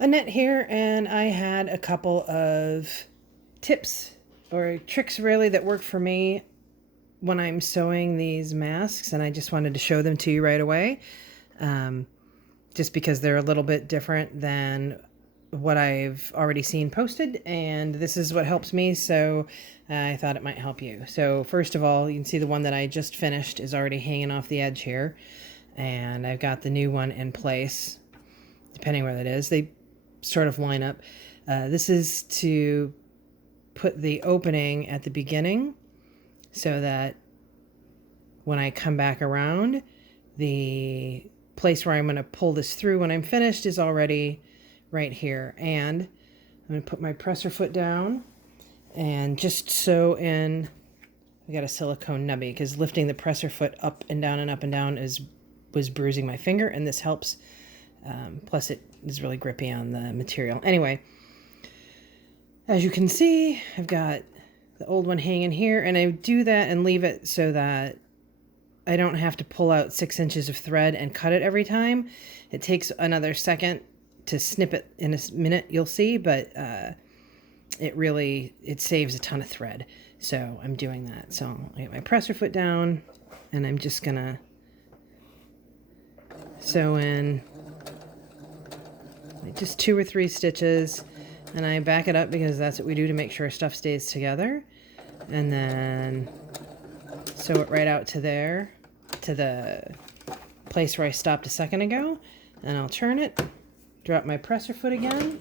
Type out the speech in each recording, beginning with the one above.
Annette here, and I had a couple of tips or tricks really that work for me when I'm sewing these masks, and I just wanted to show them to you right away, just because they're a little bit different than what I've already seen posted, and this is what helps me, so I thought it might help you. So first of all, you can see the one that I just finished is already hanging off the edge here, and I've got the new one in place, depending where that is. They sort of line up. This is to put the opening at the beginning so that when I come back around, the place where I'm going to pull this through when I'm finished is already right here. And I'm going to put my presser foot down and just sew in. I got a silicone nubby because lifting the presser foot up and down was bruising my finger, and this helps. Plus it is really grippy on the material. Anyway, as you can see, I've got the old one hanging here, and I do that and leave it so that I don't have to pull out 6 inches of thread and cut it every time. It takes another second to snip it in a minute, you'll see, but it saves a ton of thread. So I'm doing that. So I get my presser foot down, and I'm just gonna sew in just 2 or 3 stitches, and I back it up because that's what we do to make sure stuff stays together, and then sew it right out to there, to the place where I stopped a second ago, and I'll turn it, drop my presser foot again.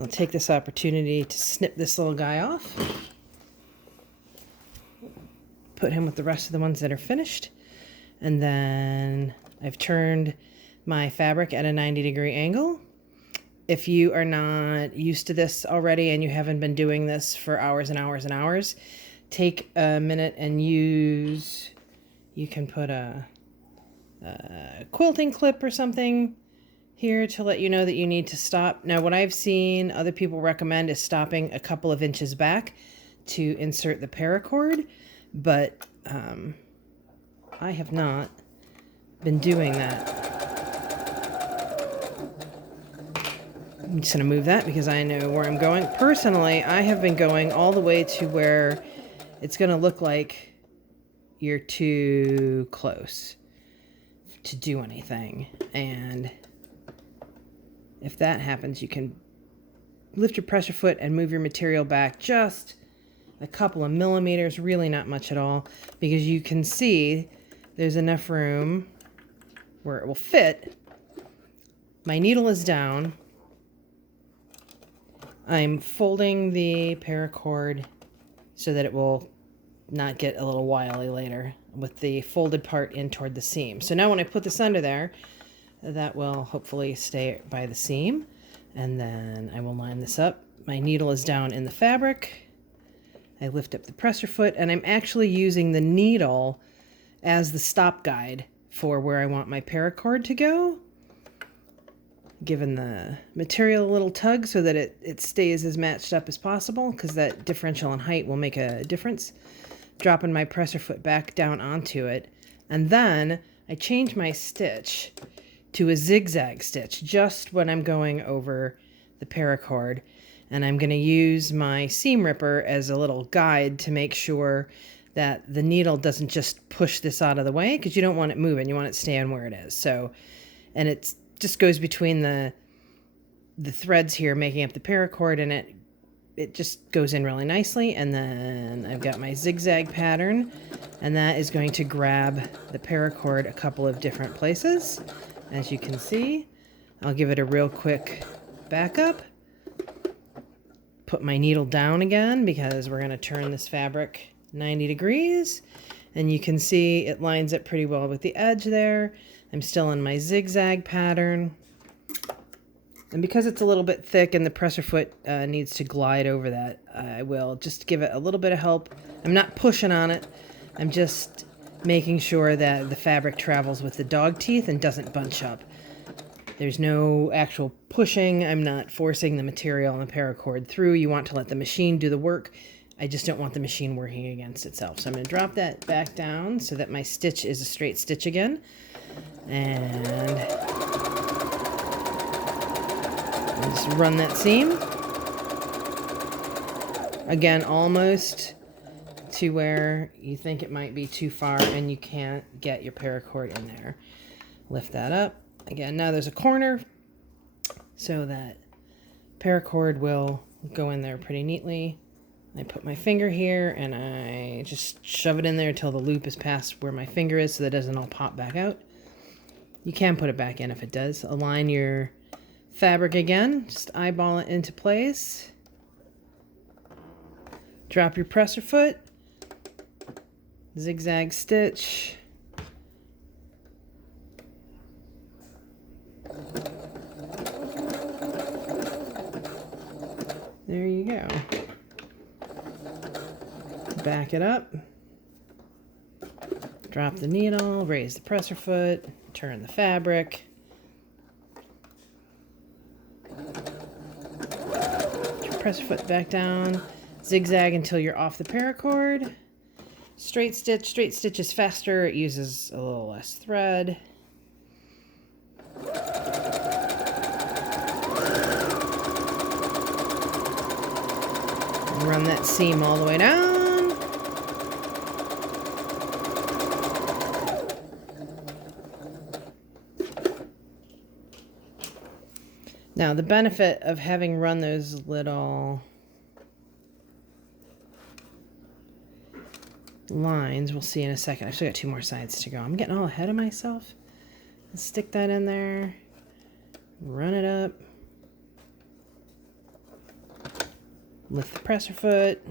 I'll take this opportunity to snip this little guy off, put him with the rest of the ones that are finished, and then I've turned my fabric at a 90-degree angle. If you are not used to this already and you haven't been doing this for hours and hours and hours, take a minute and you can put a quilting clip or something here to let you know that you need to stop. Now, what I've seen other people recommend is stopping a couple of inches back to insert the paracord, but I have not been doing that. I'm just going to move that because I know where I'm going. Personally, I have been going all the way to where it's going to look like you're too close to do anything. And if that happens, you can lift your presser foot and move your material back just a couple of millimeters, really not much at all, because you can see there's enough room where it will fit. My needle is down. I'm folding the paracord so that it will not get a little wily later with the folded part in toward the seam. So now when I put this under there, that will hopefully stay by the seam. And then I will line this up. My needle is down in the fabric. I lift up the presser foot, and I'm actually using the needle as the stop guide for where I want my paracord to go, giving the material a little tug so that it stays as matched up as possible, because that differential in height will make a difference. Dropping my presser foot back down onto it, and then I change my stitch to a zigzag stitch just when I'm going over the paracord, and I'm going to use my seam ripper as a little guide to make sure that the needle doesn't just push this out of the way, because you don't want it moving, you want it staying where it is. So, and it's just goes between the threads here making up the paracord, and it just goes in really nicely. And then I've got my zigzag pattern, and that is going to grab the paracord a couple of different places. As you can see, I'll give it a real quick backup, put my needle down again because we're going to turn this fabric 90 degrees, and you can see it lines up pretty well with the edge there. I'm still in my zigzag pattern, and because it's a little bit thick and the presser foot needs to glide over that, I will just give it a little bit of help. I'm not pushing on it, I'm just making sure that the fabric travels with the dog teeth and doesn't bunch up. There's no actual pushing. I'm not forcing the material and the paracord through. You want to let the machine do the work. I just don't want the machine working against itself. So I'm going to drop that back down so that my stitch is a straight stitch again. And And just run that seam. Again, almost to where you think it might be too far and you can't get your paracord in there. Lift that up. Again, now there's a corner so that paracord will go in there pretty neatly. I put my finger here and I just shove it in there until the loop is past where my finger is so that it doesn't all pop back out. You can put it back in if it does. Align your fabric again. Just eyeball it into place. Drop your presser foot. Zigzag stitch. There you go. Back it up. Drop the needle, raise the presser foot, turn the fabric. Put your presser foot back down. Zigzag until you're off the paracord. Straight stitch is faster. It uses a little less thread. Run that seam all the way down. Now, the benefit of having run those little lines, we'll see in a second. I've still got 2 more sides to go. I'm getting all ahead of myself. Let's stick that in there. Run it up. Lift the presser foot.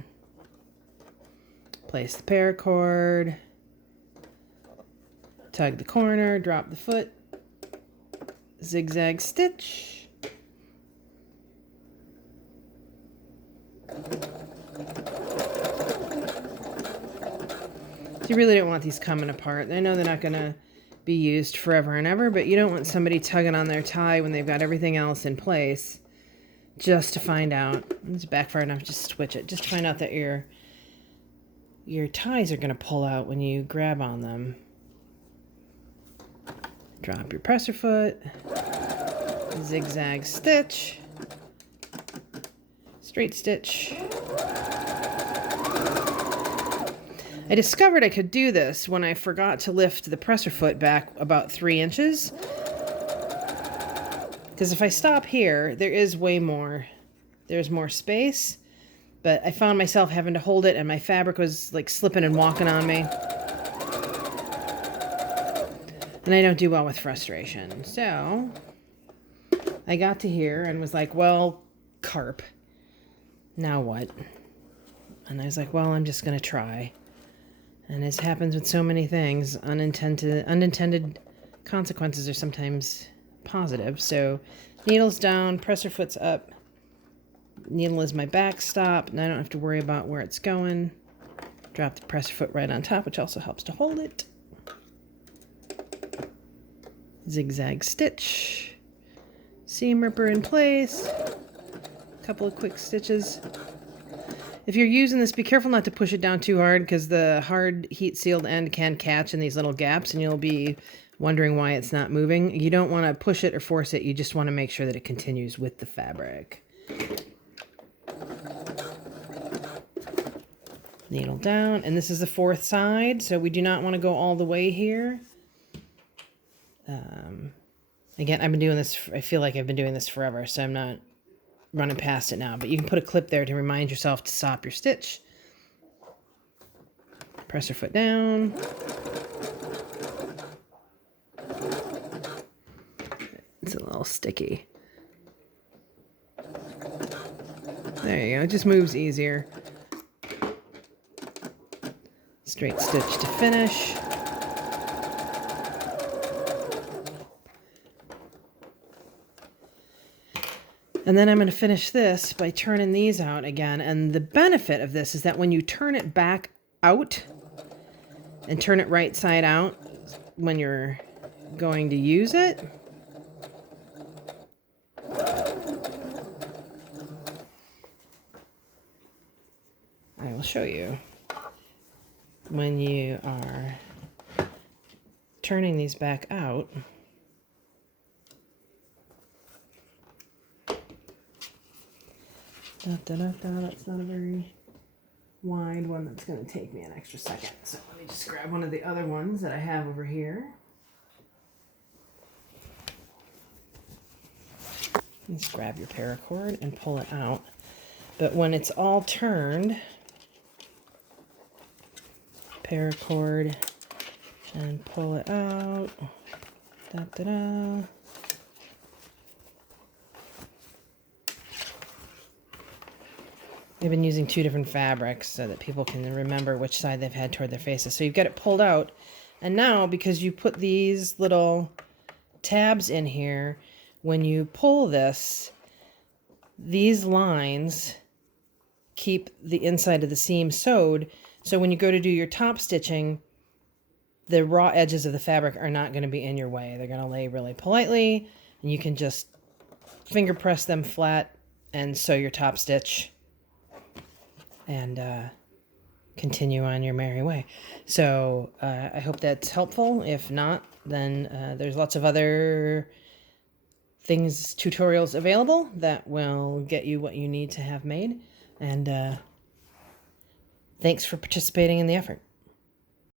Place the paracord. Tug the corner. Drop the foot. Zigzag stitch. You really don't want these coming apart. I know they're not going to be used forever and ever, but you don't want somebody tugging on their tie when they've got everything else in place just to find out. It's backfire enough, just switch it. Just to find out that your ties are going to pull out when you grab on them. Drop your presser foot. Zigzag stitch. Straight stitch. I discovered I could do this when I forgot to lift the presser foot back about 3 inches. Because if I stop here, there is way more. There's more space. But I found myself having to hold it and my fabric was like slipping and walking on me. And I don't do well with frustration. So I got to here and was like, well, carp. Now what? And I was like, well, I'm just going to try. And as happens with so many things, unintended consequences are sometimes positive. So needle's down, presser foot's up. Needle is my backstop, and I don't have to worry about where it's going. Drop the presser foot right on top, which also helps to hold it. Zigzag stitch. Seam ripper in place. Couple of quick stitches. If you're using this, be careful not to push it down too hard because the hard heat-sealed end can catch in these little gaps and you'll be wondering why it's not moving. You don't want to push it or force it. You just want to make sure that it continues with the fabric. Needle down. And this is the 4th side, so we do not want to go all the way here. Again, I've been doing this, I feel like I've been doing this forever, so I'm not running past it now, but you can put a clip there to remind yourself to stop your stitch. Presser foot down. It's a little sticky. There you go, it just moves easier. Straight stitch to finish. And then I'm going to finish this by turning these out again. And the benefit of this is that when you turn it back out and turn it right side out when you're going to use it, I will show you. When you are turning these back out, That's not a very wide one. That's going to take me an extra second. So let me just grab one of the other ones that I have over here. Just grab your paracord and pull it out. But when it's all turned, paracord and pull it out. They've been using two different fabrics so that people can remember which side they've had toward their faces. So you've got it pulled out. And now, because you put these little tabs in here, when you pull this, these lines keep the inside of the seam sewed. So when you go to do your top stitching, the raw edges of the fabric are not going to be in your way. They're going to lay really politely, and you can just finger press them flat and sew your top stitch and continue on your merry way. So I hope that's helpful. If not, then there's lots of other things, tutorials available that will get you what you need to have made. And thanks for participating in the effort.